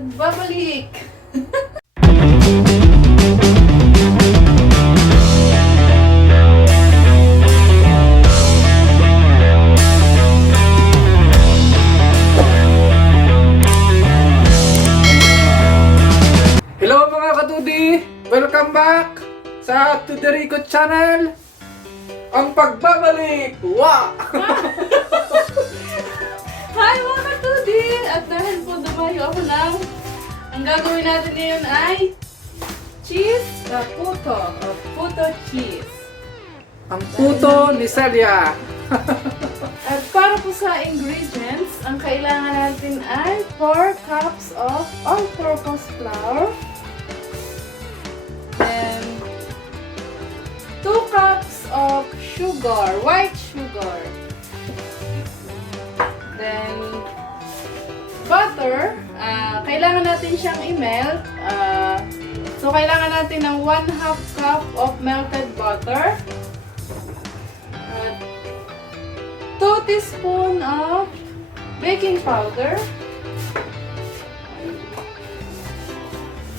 Nagbabalik! Hello mga ka-Todi! Welcome back sa Todiriko channel! Ang pagbabalik! Wow! Hi mga ka-Todi! At dahil po dumayo ako lang, ang gagawin natin ngayon ay cheese na puto o puto cheese. Ang puto ni CELIA. At para po sa ingredients, ang kailangan natin ay 4 cups of all-purpose flour, then 2 cups of sugar, white sugar, then butter. Kailangan natin siyang i-melt. So kailangan natin ng 1/2 cup of melted butter, at 2 teaspoons of baking powder,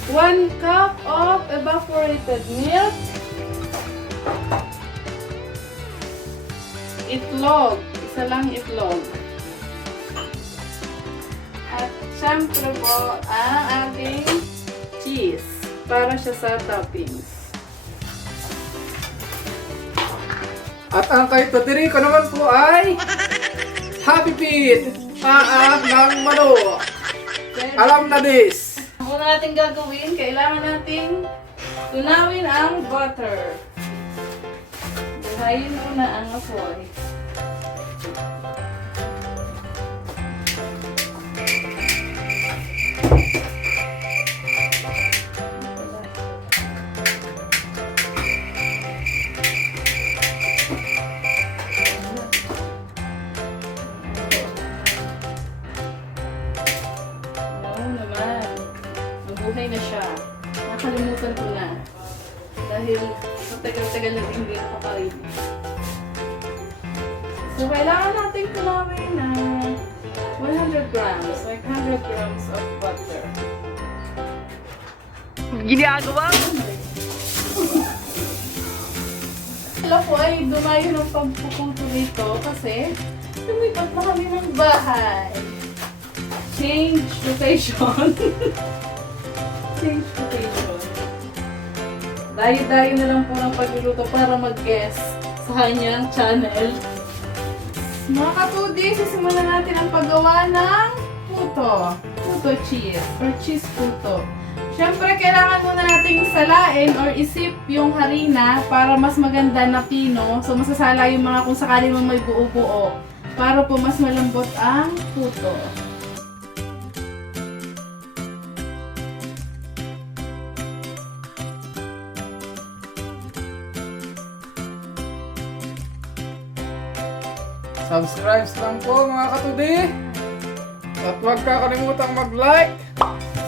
1 cup of evaporated milk, itlog, isa lang itlog, at syempre po ang ating cheese para siya sa toppings. At ang kay Todiriko naman po ay Happy Feet! Paa ng manok! Alam na this! Ang una natin gagawin, kailangan nating tunawin ang butter. Buhayin muna ang apoy. Buhay na siya. Nakalimutan ko na. Dahil matagal-tagal na hindi nakakain. So, kailangan natin kulawin ng 100 grams, like 100 grams of butter. Ginagawa? Sila po ay dumayo ng pagpupunto dito kasi lumipat na kami ng bahay. Change location. Change location. Dayo-dayo na lang po ng pagluluto para mag-guest sa kanyang channel. Mga ka-Todi, sisimulan natin ang paggawa ng puto. Puto cheese or cheese puto. Siyempre, kailangan muna nating salain or isip yung harina para mas maganda na pino. So, masasala yung mga kung sakali mo may buo-buo para po mas malambot ang puto. Subscribe lang po mga ka-Todi! At huwag kakalimutang mag-like!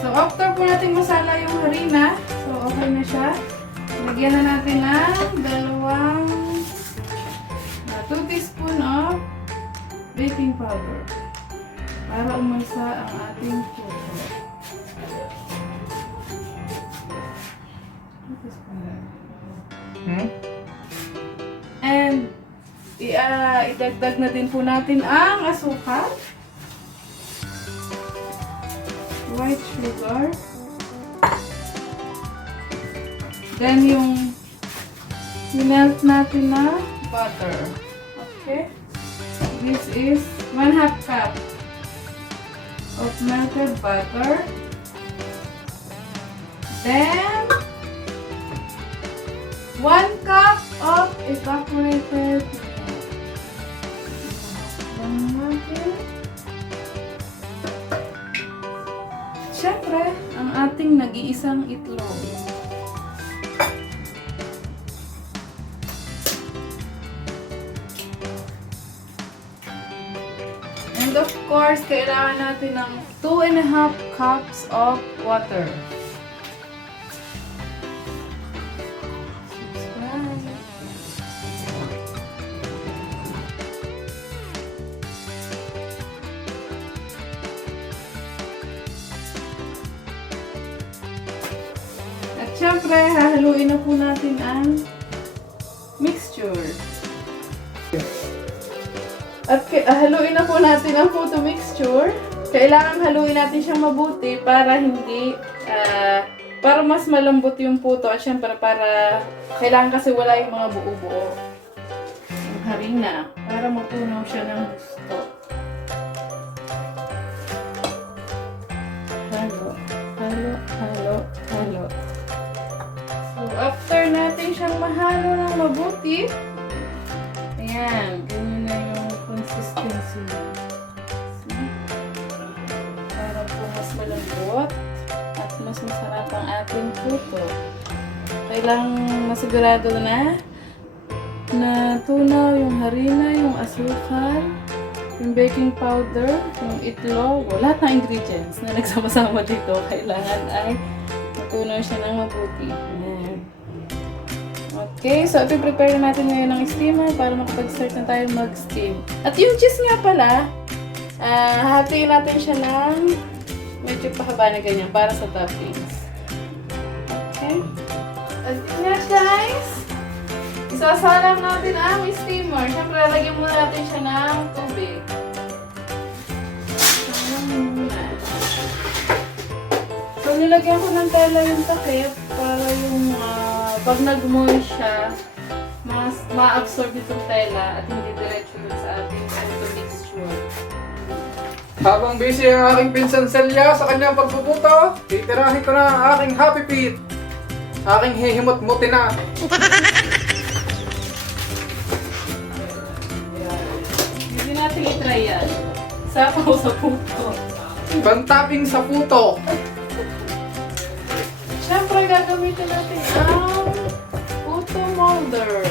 So, after po natin masala yung harina, so okay na siya. Lagyan na natin ng 2 teaspoon of baking powder para umansa ang ating puto. 2 teaspoon. And idagdag na din po natin ang asukal, white sugar, then yung melt natin na butter. Okay? This is 1/2 cup of melted butter. Then 1 cup of evaporated milk. Siyempre, ang ating nag-iisang itlog. And of course, kailangan natin ng 2.5 cups of water. syempre, hahaluin na po natin ang mixture. At haluin na po natin ang puto mixture. Kailangan haluin natin siyang mabuti para hindi, para mas malambot yung puto. At syempre, kailangan kasi wala yung mga buo-buo. Yung harina, para matunaw siya ng gusto. Halo, halo, halo, halo. So, after natin siyang mahalo ng mabuti, ayan, ganyan na yung consistency niya. See? Para po mas malambot at mas masarap ang ating puto. Kailangang masigurado na tunaw yung harina, yung asukal, yung baking powder, yung itlog, lahat ng ingredients na nagsama-sama dito, kailangan ay matunaw siya ng mabuti. Ayan. Okay, so i-prepare na natin ngayon ng steamer para makapag-start na tayo mag-steam. At yung cheese nga pala, hatiin natin siya ng medyo pahaba na ganyan para sa toppings. Okay? At yun nga guys, isasalang natin ang steamer. Siyempre, lalagyan muna natin siya ng tubig. So, nilagyan ko ng tela yung takip para yung pag nag-moist siya, mas ma-absorb itong tela at hindi diretso dun sa ating puto mixture. Habang busy ang aking pinsan CELIA sa kanyang pagpuputo, titirahin ko na ang aking Happy Feet. Aking hihimot-muti na. Hindi natin itry yan. Sapaw sa puto. Ibang topping sa puto. Siyempre, gagamitin natin ang puto molder.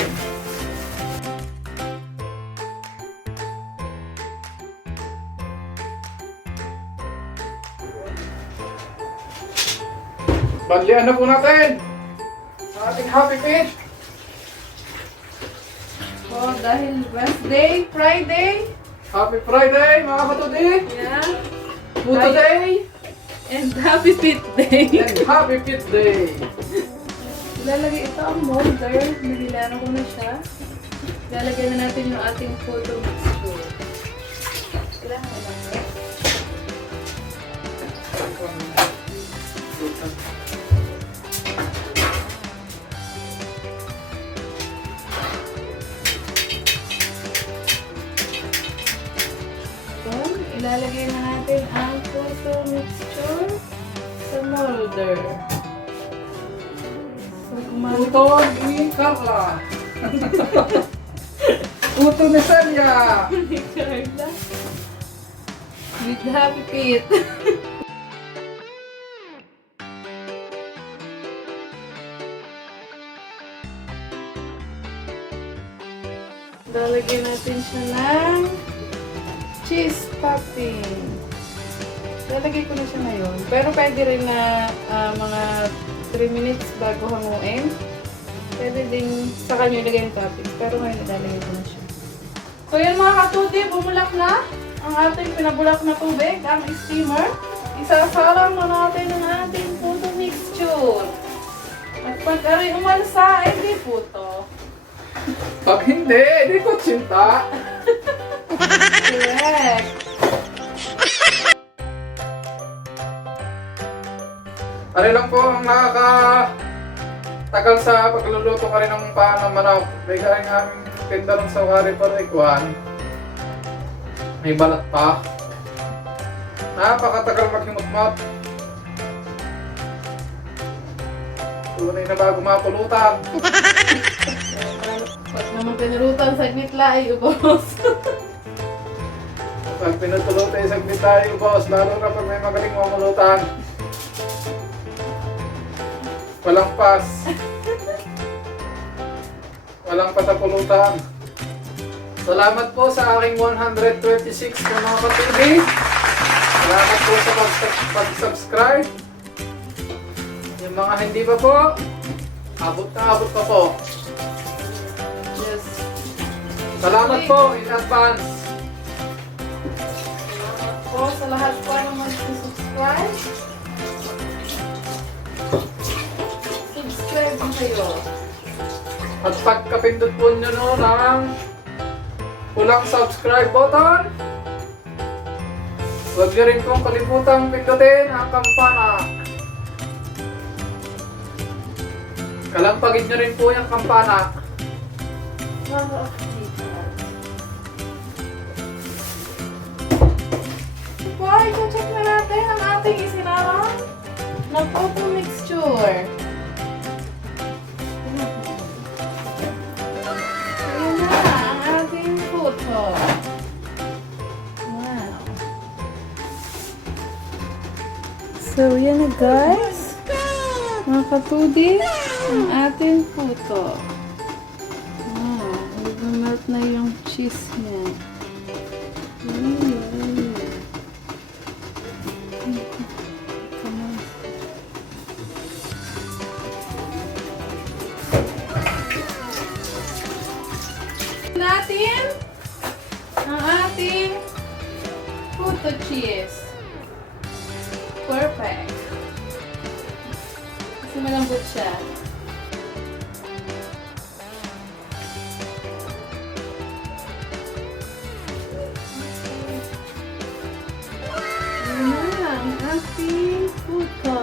Banlian na po natin sa ating Happy Feet. So, dahil Wednesday, Friday, Happy Friday mga ka-Todi. yeah, Puto Day and Happy Fit Day. and Happy Feet Day. Ilalagay ito ang molder. Nililaro ko na siya. Ilalagay na natin yung ating puto mixture. Kailangan ko lang. Ilalagay na natin ang puto mixture sa molder. So, Puto ni Carla. Puto ni CELIA. ni Carla. With Happy Feet. Lalagyan natin siya ng cheese topping. Lalagay ko na siya ngayon. Pero pwede rin na mga 3 minutes bago hanguin. Pwede din sa kanya ilagay yung toppings. Pero ngayon ilalagay ko na siya. So yan mga ka-Todi, bumulak na ang ating pinabulak na tubig, ang steamer. Isasalang na natin ang ating puto mixture. At pag aray umalsa, hindi puto. Pag hindi ko tsinta. Correct. Ano lang po ang nakakatagal sa pagluluto ka rin ng paan ng manok. Bigay ng aming tinda ng sawari pa rin kwan. May balat pa. Napakatagal maghimot-mot. Tunay na bago mapulutan. Pag naman pinalutan, saglit lang ay ubos. Pag pinutulutan ay saglit tayo, boss. Lalo na pag may magaling mamulutan. Walang pas. Walang patapulutan. Salamat po sa aking 126 na mga ka-Todi. Salamat po sa pag-subscribe. Yung mga hindi pa po, abot na abot pa po. Yes. Salamat po in advance. Salamat po sa lahat po na mag-subscribe. tayo. At pagkapindot po nyo no ng pulang subscribe button, huwag nyo rin pong kalimutang pindutin ang kampana. Kalampagin nyo rin po yung kampana. Boy, check na natin ang ating isinarang na photo mixture. Ayan na ang ating puto. Wow. So, yan na guys. Mga ka-Todi, ang ating puto. Wow, nag-melt na yung cheese niya. Natin ang ating puto cheese. Perfect. Kasi malambot siya. Ayan na ang ating puto.